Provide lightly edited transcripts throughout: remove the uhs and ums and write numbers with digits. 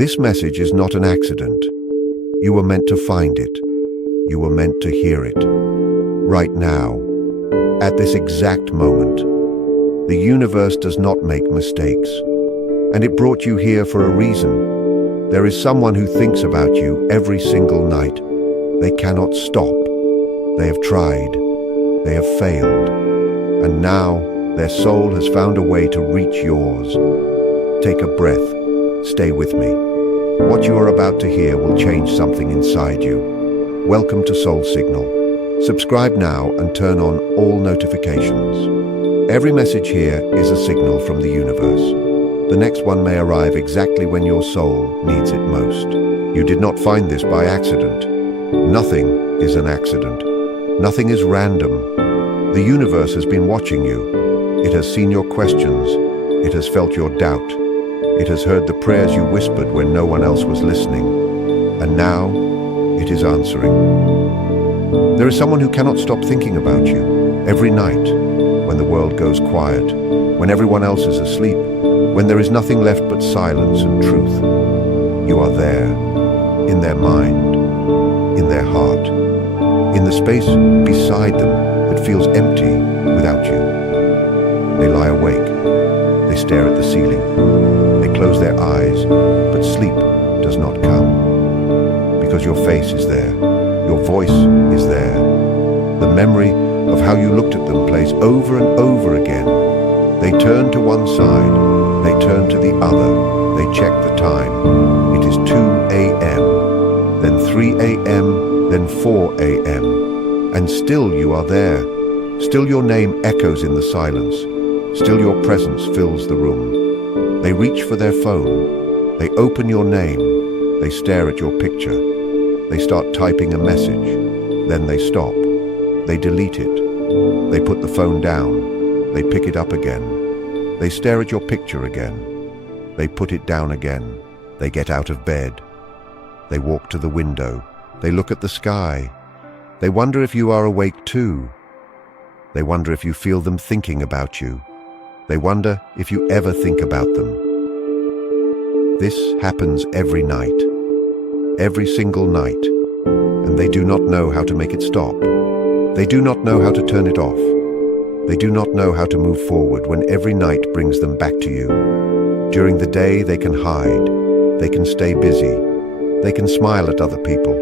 This message is not an accident. You were meant to find it. You were meant to hear it. Right now, at this exact moment. The universe does not make mistakes. And it brought you here for a reason. There is someone who thinks about you every single night. They cannot stop. They have tried. They have failed. And now, their soul has found a way to reach yours. Take a breath. Stay with me. What you are about to hear will change something inside you. Welcome to Soul Signal. Subscribe now and turn on all notifications. Every message here is a signal from the universe. The next one may arrive exactly when your soul needs it most. You did not find this by accident. Nothing is an accident. Nothing is random. The universe has been watching you. It has seen your questions. It has felt your doubt. It has heard the prayers you whispered when no one else was listening. And now, it is answering. There is someone who cannot stop thinking about you every night, when the world goes quiet, when everyone else is asleep, when there is nothing left but silence and truth. You are there, in their mind, in their heart, in the space beside them that feels empty without you. They lie awake. They stare at the ceiling. They close their eyes, but sleep does not come. Because your face is there. Your voice is there. The memory of how you looked at them plays over and over again. They turn to one side. They turn to the other. They check the time. It is 2 a.m., then 3 a.m., then 4 a.m. And still you are there. Still your name echoes in the silence. Still your presence fills the room. They reach for their phone. They open your name. They stare at your picture. They start typing a message. Then they stop. They delete it. They put the phone down. They pick it up again. They stare at your picture again. They put it down again. They get out of bed. They walk to the window. They look at the sky. They wonder if you are awake too. They wonder if you feel them thinking about you. They wonder if you ever think about them. This happens every night. Every single night. And they do not know how to make it stop. They do not know how to turn it off. They do not know how to move forward when every night brings them back to you. During the day, they can hide. They can stay busy. They can smile at other people.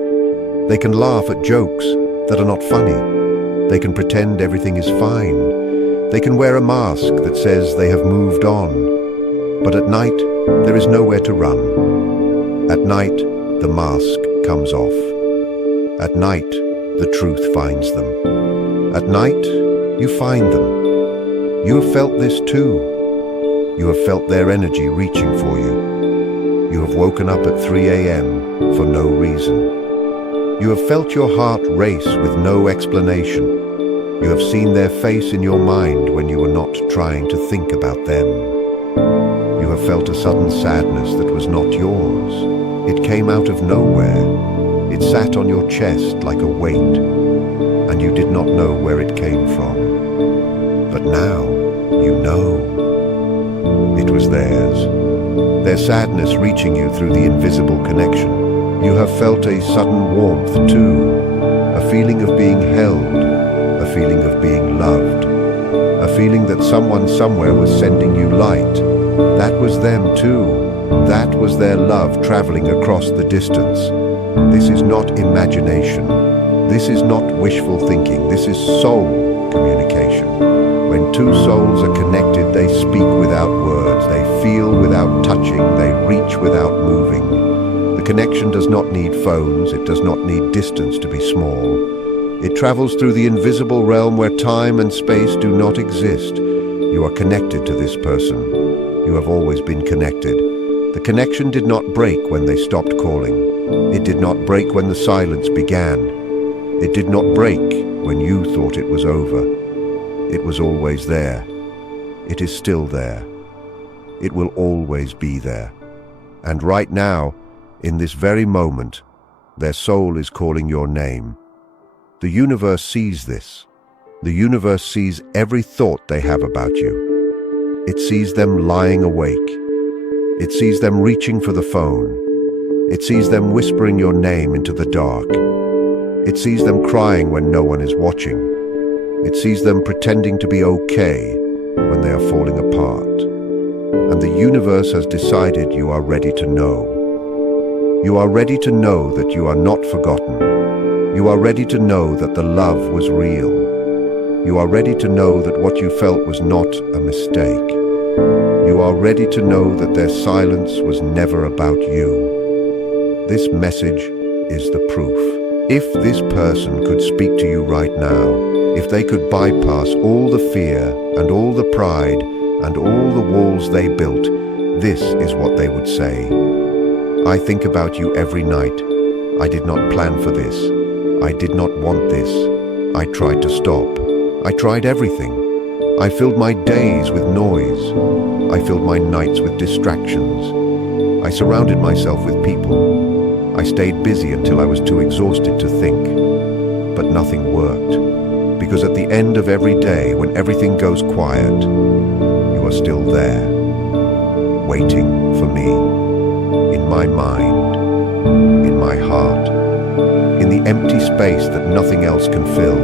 They can laugh at jokes that are not funny. They can pretend everything is fine. They can wear a mask that says they have moved on. But at night, there is nowhere to run. At night, the mask comes off. At night, the truth finds them. At night, you find them. You have felt this too. You have felt their energy reaching for you. You have woken up at 3 a.m. for no reason. You have felt your heart race with no explanation. You have seen their face in your mind when you were not trying to think about them. You have felt a sudden sadness that was not yours. It came out of nowhere. It sat on your chest like a weight, and you did not know where it came from. But now, you know. It was theirs. Their sadness reaching you through the invisible connection. You have felt a sudden warmth too, a feeling of being held, a feeling of being loved, a feeling that someone somewhere was sending you light. That was them too. That was their love traveling across the distance. This is not imagination. This is not wishful thinking. This is soul communication. When two souls are connected, they speak without words. They feel without touching. They reach without moving. The connection does not need phones. It does not need distance to be small. It travels through the invisible realm where time and space do not exist. You are connected to this person. You have always been connected. The connection did not break when they stopped calling. It did not break when the silence began. It did not break when you thought it was over. It was always there. It is still there. It will always be there. And right now, in this very moment, their soul is calling your name. The universe sees this. The universe sees every thought they have about you. It sees them lying awake. It sees them reaching for the phone. It sees them whispering your name into the dark. It sees them crying when no one is watching. It sees them pretending to be okay when they are falling apart. And the universe has decided you are ready to know. You are ready to know that you are not forgotten. You are ready to know that the love was real. You are ready to know that what you felt was not a mistake. You are ready to know that their silence was never about you. This message is the proof. If this person could speak to you right now, if they could bypass all the fear and all the pride and all the walls they built, this is what they would say. I think about you every night. I did not plan for this. I did not want this. I tried to stop. I tried everything. I filled my days with noise. I filled my nights with distractions. I surrounded myself with people. I stayed busy until I was too exhausted to think. But nothing worked. Because at the end of every day, when everything goes quiet, you are still there, waiting for me, in my mind, in my heart, in the empty space that nothing else can fill.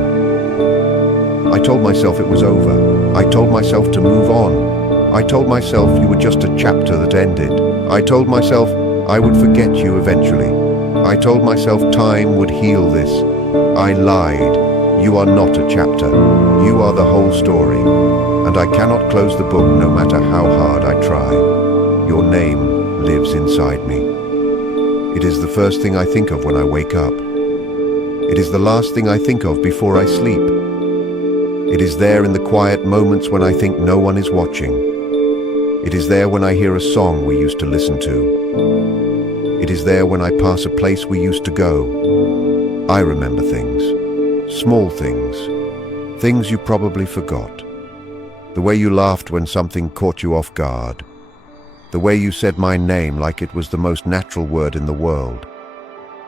I told myself it was over. I told myself to move on. I told myself you were just a chapter that ended. I told myself I would forget you eventually. I told myself time would heal this. I lied. You are not a chapter. You are the whole story. And I cannot close the book no matter how hard I try. Your name lives inside me. It is the first thing I think of when I wake up. It is the last thing I think of before I sleep. It is there in the quiet moments when I think no one is watching. It is there when I hear a song we used to listen to. It is there when I pass a place we used to go. I remember things, small things, things you probably forgot. The way you laughed when something caught you off guard. The way you said my name like it was the most natural word in the world.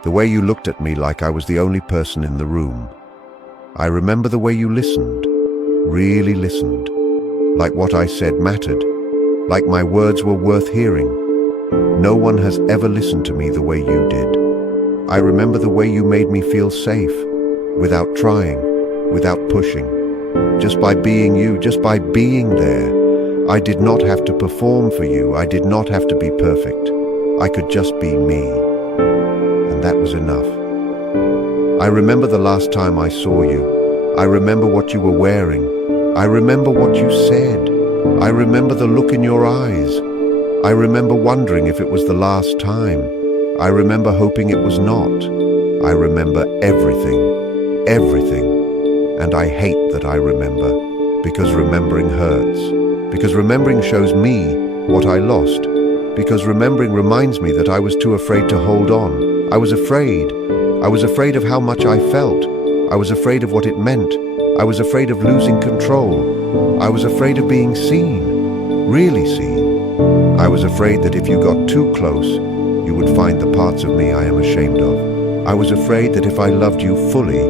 The way you looked at me like I was the only person in the room. I remember the way you listened, really listened, like what I said mattered, like my words were worth hearing. No one has ever listened to me the way you did. I remember the way you made me feel safe, without trying, without pushing, just by being you, just by being there. I did not have to perform for you. I did not have to be perfect. I could just be me. And that was enough. I remember the last time I saw you. I remember what you were wearing. I remember what you said. I remember the look in your eyes. I remember wondering if it was the last time. I remember hoping it was not. I remember everything. Everything. And I hate that I remember, because remembering hurts. Because remembering shows me what I lost. Because remembering reminds me that I was too afraid to hold on. I was afraid. I was afraid of how much I felt. I was afraid of what it meant. I was afraid of losing control. I was afraid of being seen, really seen. I was afraid that if you got too close, you would find the parts of me I am ashamed of. I was afraid that if I loved you fully,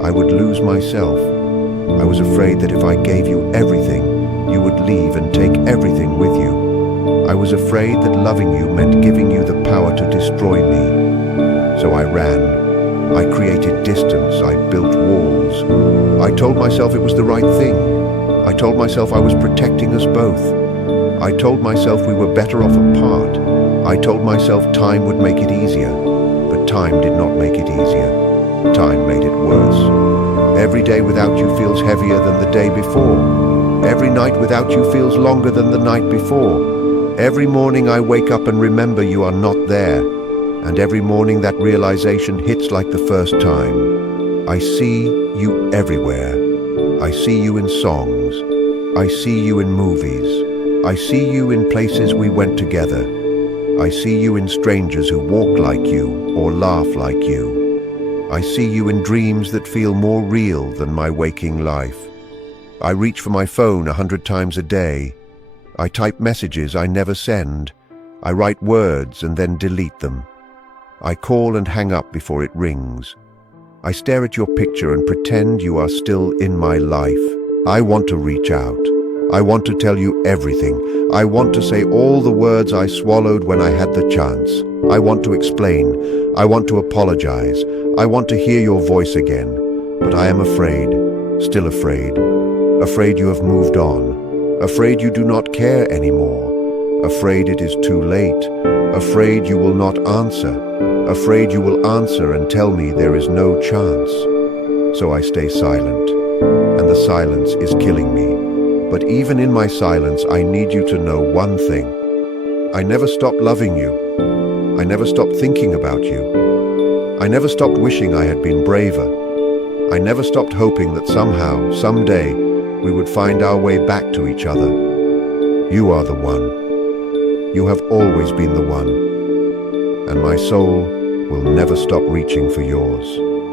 I would lose myself. I was afraid that if I gave you everything, you would leave and take everything with you. I was afraid that loving you meant giving you the power to destroy me. So I ran. I created distance. I built walls. I told myself it was the right thing. I told myself I was protecting us both. I told myself we were better off apart. I told myself time would make it easier. But time did not make it easier. Time made it worse. Every day without you feels heavier than the day before. Every night without you feels longer than the night before. Every morning I wake up and remember you are not there. And every morning that realization hits like the first time. I see you everywhere. I see you in songs. I see you in movies. I see you in places we went together. I see you in strangers who walk like you or laugh like you. I see you in dreams that feel more real than my waking life. I reach for my phone 100 times a day. I type messages I never send. I write words and then delete them. I call and hang up before it rings. I stare at your picture and pretend you are still in my life. I want to reach out. I want to tell you everything. I want to say all the words I swallowed when I had the chance. I want to explain. I want to apologize. I want to hear your voice again. But I am afraid, still afraid. Afraid you have moved on. Afraid you do not care anymore. Afraid it is too late. Afraid you will not answer. Afraid you will answer and tell me there is no chance. So I stay silent, and the silence is killing me. But even in my silence, I need you to know one thing. I never stopped loving you. I never stopped thinking about you. I never stopped wishing I had been braver. I never stopped hoping that somehow, someday, we would find our way back to each other. You are the one. You have always been the one. And my soul will never stop reaching for yours.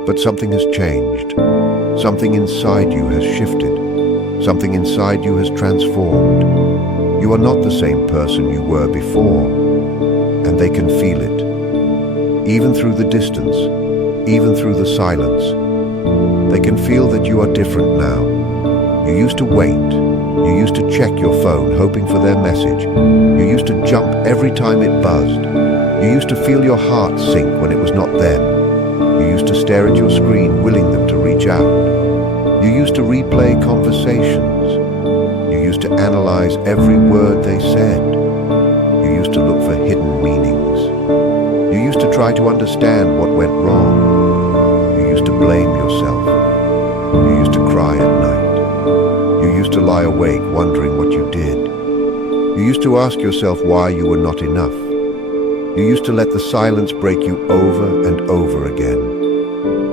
But something has changed. Something inside you has shifted. Something inside you has transformed. You are not the same person you were before. And they can feel it. Even through the distance, even through the silence. They can feel that you are different now. You used to wait. You used to check your phone, hoping for their message. You used to jump every time it buzzed. You used to feel your heart sink when it was not them. You used to stare at your screen, willing them to reach out. You used to replay conversations. You used to analyze every word they said. You used to look for hidden meanings. You used to try to understand what went wrong. You used to blame yourself. You used to cry at night. You used to lie awake wondering what you did. You used to ask yourself why you were not enough. You used to let the silence break you over and over again.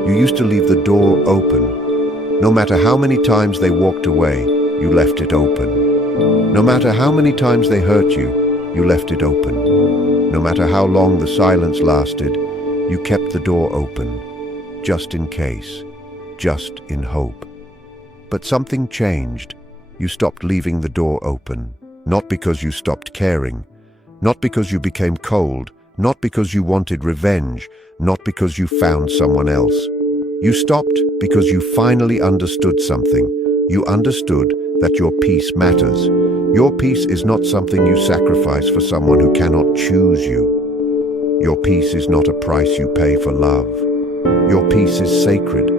You used to leave the door open. No matter how many times they walked away, you left it open. No matter how many times they hurt you, you left it open. No matter how long the silence lasted, you kept the door open, just in case, just in hope. But something changed. You stopped leaving the door open, not because you stopped caring, not because you became cold, not because you wanted revenge, not because you found someone else. You stopped because you finally understood something. You understood that your peace matters. Your peace is not something you sacrifice for someone who cannot choose you. Your peace is not a price you pay for love. Your peace is sacred.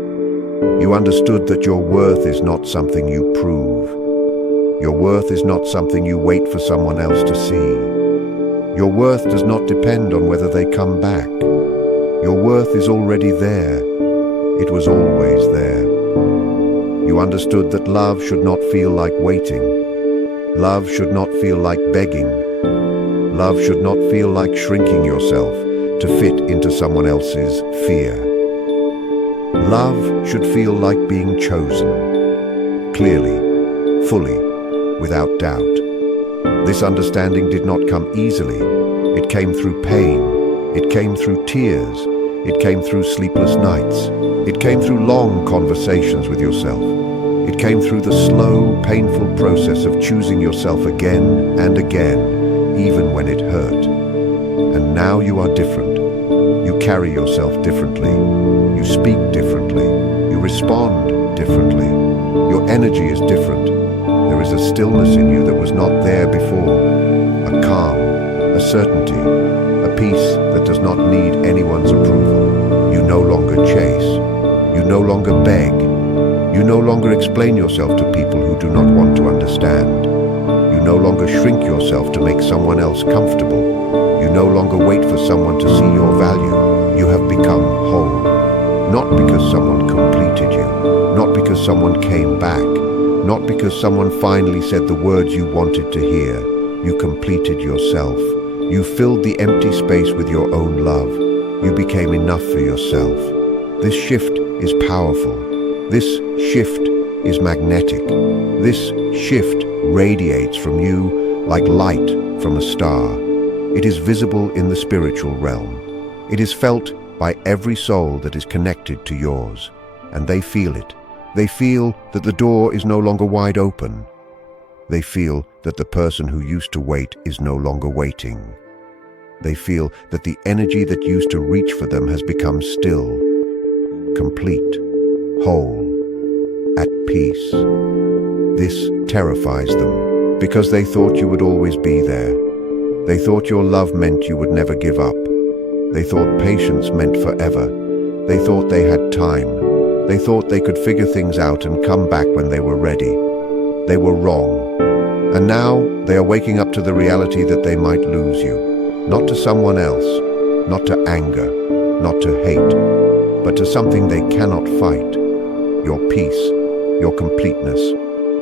You understood that your worth is not something you prove. Your worth is not something you wait for someone else to see. Your worth does not depend on whether they come back. Your worth is already there. It was always there. You understood that love should not feel like waiting. Love should not feel like begging. Love should not feel like shrinking yourself to fit into someone else's fear. Love should feel like being chosen, clearly, fully, without doubt. This understanding did not come easily. It came through pain. It came through tears. It came through sleepless nights. It came through long conversations with yourself. It came through the slow, painful process of choosing yourself again and again, even when it hurt. And now you are different. You carry yourself differently. You speak differently. You respond differently. Your energy is different. There is a stillness in you that was not there before. A calm, a certainty, a peace that does not need anyone's approval. You no longer chase. You no longer beg. You no longer explain yourself to people who do not want to understand. You no longer shrink yourself to make someone else comfortable. You no longer wait for someone to see your value. You have become whole. Not because someone completed you. Not because someone came back. Not because someone finally said the words you wanted to hear. You completed yourself. You filled the empty space with your own love. You became enough for yourself. This shift is powerful. This shift is magnetic. This shift radiates from you like light from a star. It is visible in the spiritual realm. It is felt by every soul that is connected to yours, and they feel it. They feel that the door is no longer wide open. They feel that the person who used to wait is no longer waiting. They feel that the energy that used to reach for them has become still, complete, whole, at peace. This terrifies them because they thought you would always be there. They thought your love meant you would never give up. They thought patience meant forever. They thought they had time. They thought they could figure things out and come back when they were ready. They were wrong. And now they are waking up to the reality that they might lose you. Not to someone else, not to anger, not to hate, but to something they cannot fight. Your peace, your completeness,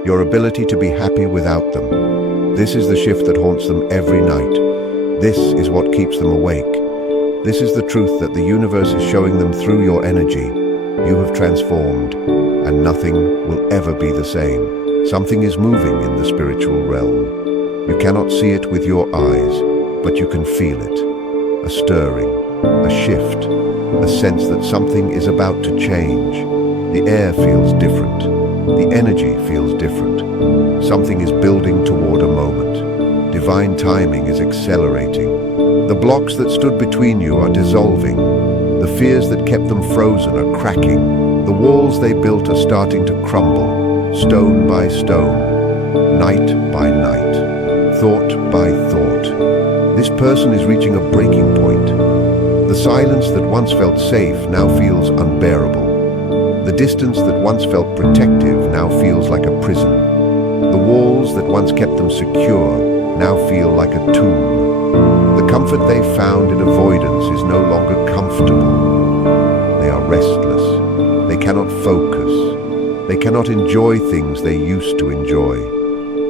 your ability to be happy without them. This is the shift that haunts them every night. This is what keeps them awake. This is the truth that the universe is showing them through your energy. You have transformed, and nothing will ever be the same. Something is moving in the spiritual realm. You cannot see it with your eyes, but you can feel it. A stirring, a shift, a sense that something is about to change. The air feels different. The energy feels different. Something is building toward a moment. Divine timing is accelerating. The blocks that stood between you are dissolving. The fears that kept them frozen are cracking. The walls they built are starting to crumble, stone by stone, night by night, thought by thought. This person is reaching a breaking point. The silence that once felt safe now feels unbearable. The distance that once felt protective now feels like a prison. The walls that once kept them secure now feel like a tomb. The comfort they found in avoidance is no longer comfortable. They are restless. They cannot focus. They cannot enjoy things they used to enjoy.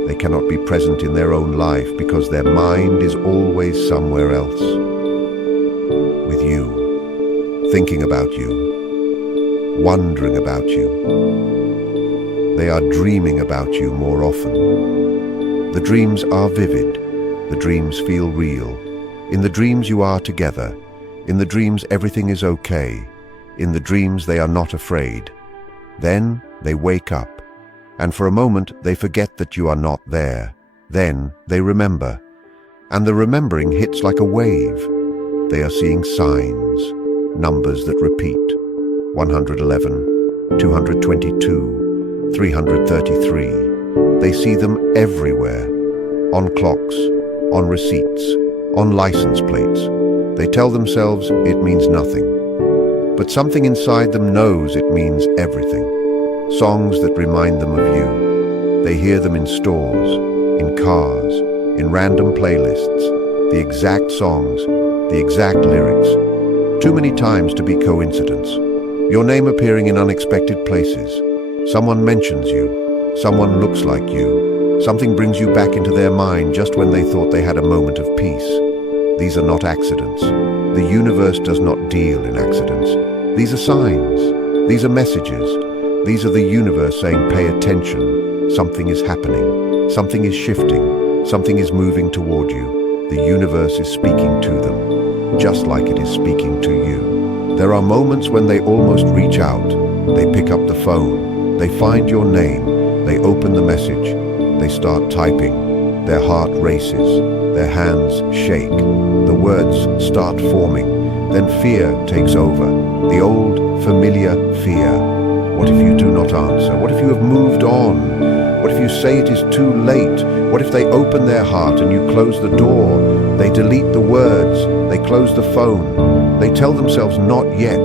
They cannot be present in their own life because their mind is always somewhere else. With you, thinking about you, wondering about you. They are dreaming about you more often. The dreams are vivid. The dreams feel real. In the dreams you are together. In the dreams everything is okay. In the dreams they are not afraid. Then they wake up, and for a moment they forget that you are not there. Then they remember, and the remembering hits like a wave. They are seeing signs, numbers that repeat. 111, 222, 333. They see them everywhere, on clocks, on receipts, on license plates. They tell themselves it means nothing. But something inside them knows it means everything. Songs that remind them of you. They hear them in stores, in cars, in random playlists. The exact songs, the exact lyrics. Too many times to be coincidence. Your name appearing in unexpected places. Someone mentions you. Someone looks like you. Something brings you back into their mind just when they thought they had a moment of peace. These are not accidents. The universe does not deal in accidents. These are signs. These are messages. These are the universe saying, pay attention. Something is happening. Something is shifting. Something is moving toward you. The universe is speaking to them, just like it is speaking to you. There are moments when they almost reach out. They pick up the phone. They find your name. They open the message. They start typing. Their heart races. Their hands shake. The words start forming. Then fear takes over. The old, familiar fear. What if you do not answer? What if you have moved on? What if you say it is too late? What if they open their heart and you close the door? They delete the words. They close the phone. They tell themselves not yet,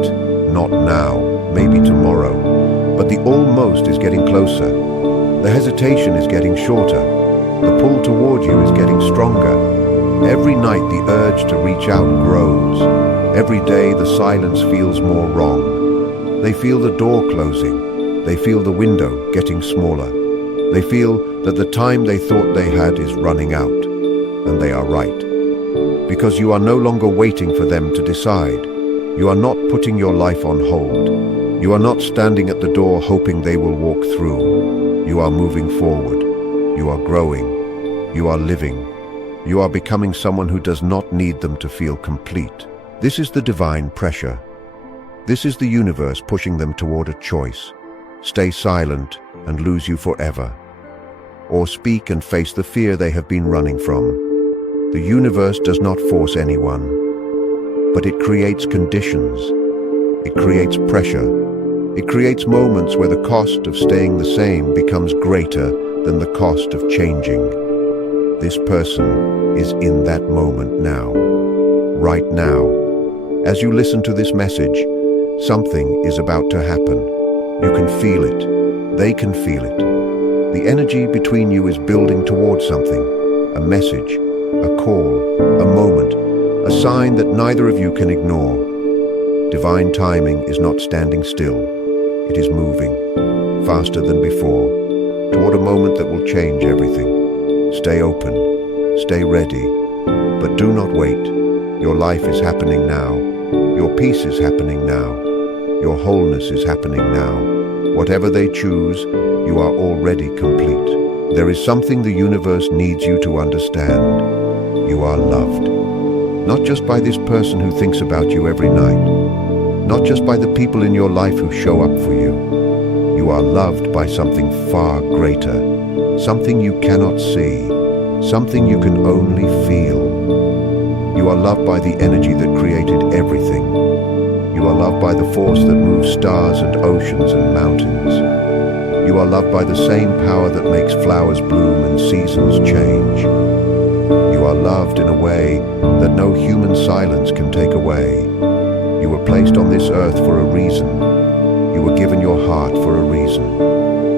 not now, maybe tomorrow. But the almost is getting closer. The hesitation is getting shorter. The pull toward you is getting stronger. Every night the urge to reach out grows. Every day the silence feels more wrong. They feel the door closing. They feel the window getting smaller. They feel that the time they thought they had is running out. And they are right. Because you are no longer waiting for them to decide. You are not putting your life on hold. You are not standing at the door hoping they will walk through. You are moving forward. You are growing. You are living. You are becoming someone who does not need them to feel complete. This is the divine pressure. This is the universe pushing them toward a choice. Stay silent and lose you forever. Or speak and face the fear they have been running from. The universe does not force anyone, but it creates conditions. It creates pressure. It creates moments where the cost of staying the same becomes greater than the cost of changing. This person is in that moment now. Right now. As you listen to this message, something is about to happen. You can feel it. They can feel it. The energy between you is building towards something. A message, a call, a moment, a sign that neither of you can ignore. Divine timing is not standing still. It is moving, faster than before, toward a moment that will change everything. Stay open, stay ready, but do not wait. Your life is happening now. Your peace is happening now. Your wholeness is happening now. Whatever they choose, you are already complete. There is something the universe needs you to understand. You are loved. Not just by this person who thinks about you every night. Not just by the people in your life who show up for you. You are loved by something far greater. Something you cannot see. Something you can only feel. You are loved by the energy that created everything. You are loved by the force that moves stars and oceans and mountains. You are loved by the same power that makes flowers bloom and seasons change. You are loved in a way that no human silence can take away. You were placed on this earth for a reason. You were given your heart for a reason.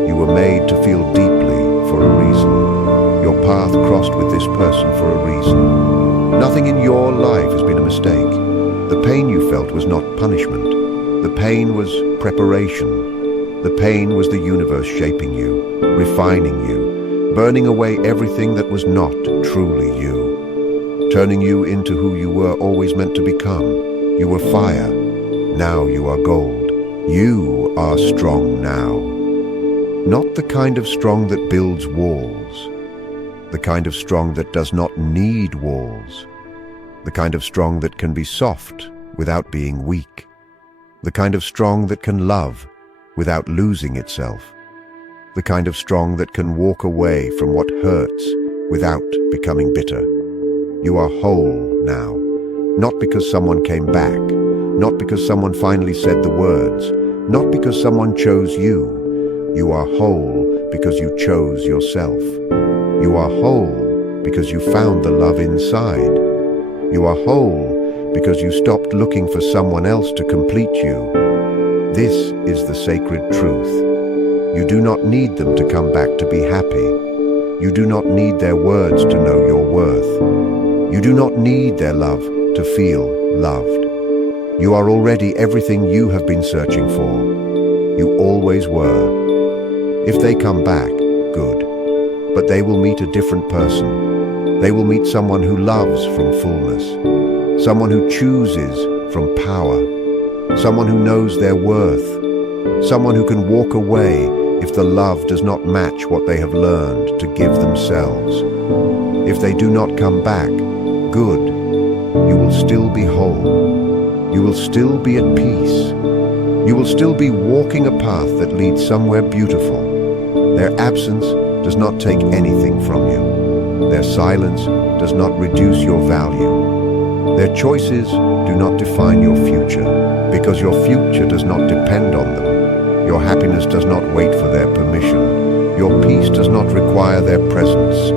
You were made to feel deeply for a reason. Your path crossed with this person for a reason. Nothing in your life has been a mistake. The pain you felt was not punishment. The pain was preparation. The pain was the universe shaping you, refining you, burning away everything that was not truly you, turning you into who you were always meant to become. You were fire. Now you are gold. You are strong now. Not the kind of strong that builds walls. The kind of strong that does not need walls. The kind of strong that can be soft without being weak. The kind of strong that can love without losing itself. The kind of strong that can walk away from what hurts without becoming bitter. You are whole now, not because someone came back, not because someone finally said the words, not because someone chose you. You are whole because you chose yourself. You are whole because you found the love inside. You are whole because you stopped looking for someone else to complete you. This is the sacred truth. You do not need them to come back to be happy. You do not need their words to know your worth. You do not need their love to feel loved. You are already everything you have been searching for. You always were. If they come back, good. But they will meet a different person. They will meet someone who loves from fullness. Someone who chooses from power. Someone who knows their worth. Someone who can walk away if the love does not match what they have learned to give themselves. If they do not come back, good. You will still be whole. You will still be at peace. You will still be walking a path that leads somewhere beautiful. Their absence does not take anything from you. Their silence does not reduce your value. Their choices do not define your future, because your future does not depend on them. Your happiness does not wait for their permission. Your peace does not require their presence.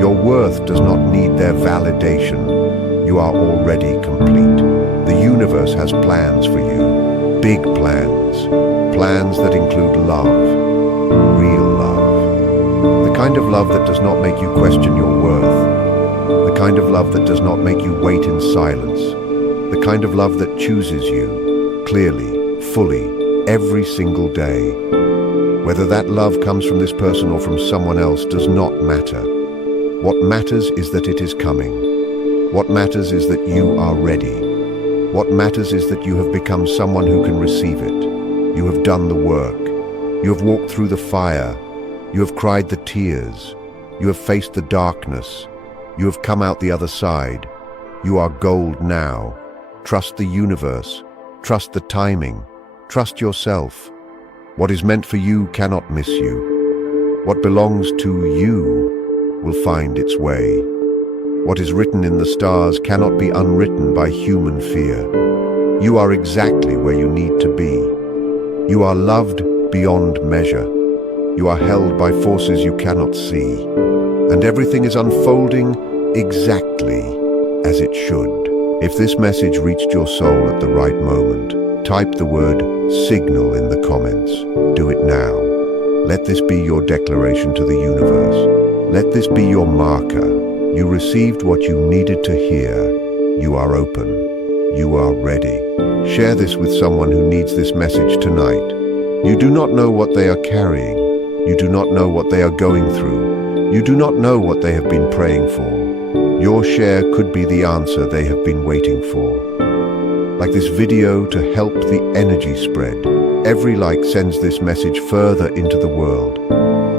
Your worth does not need their validation. You are already complete. The universe has plans for you. Big plans. Plans that include love. Real love. The kind of love that does not make you question your worth. The kind of love that does not make you wait in silence. The kind of love that chooses you, clearly, fully, every single day. Whether that love comes from this person or from someone else does not matter. What matters is that it is coming. What matters is that you are ready. What matters is that you have become someone who can receive it. You have done the work. You have walked through the fire. You have cried the tears. You have faced the darkness. You have come out the other side. You are gold now. Trust the universe. Trust the timing. Trust yourself. What is meant for you cannot miss you. What belongs to you will find its way. What is written in the stars cannot be unwritten by human fear. You are exactly where you need to be. You are loved beyond measure. You are held by forces you cannot see. And everything is unfolding exactly as it should. If this message reached your soul at the right moment, type the word signal in the comments. Do it now. Let this be your declaration to the universe. Let this be your marker. You received what you needed to hear. You are open. You are ready. Share this with someone who needs this message tonight. You do not know what they are carrying. You do not know what they are going through. You do not know what they have been praying for. Your share could be the answer they have been waiting for. Like this video to help the energy spread. Every like sends this message further into the world.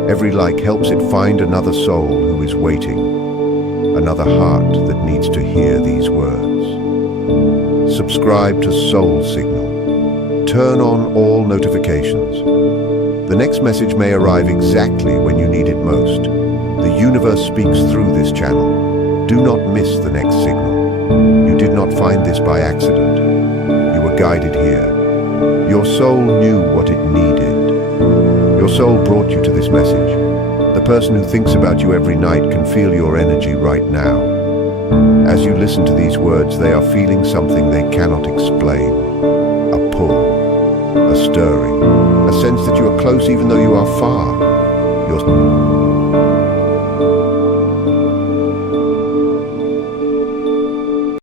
Every like helps it find another soul who is waiting. Another heart that needs to hear these words. Subscribe to Soul Signal. Turn on all notifications. The next message may arrive exactly when you need it most. The universe speaks through this channel. Do not miss the next signal. You did not find this by accident. You were guided here. Your soul knew what it needed. Your soul brought you to this message. The person who thinks about you every night can feel your energy right now. As you listen to these words, they are feeling something they cannot explain. A pull, a stirring, a sense that you are close even though you are far. Your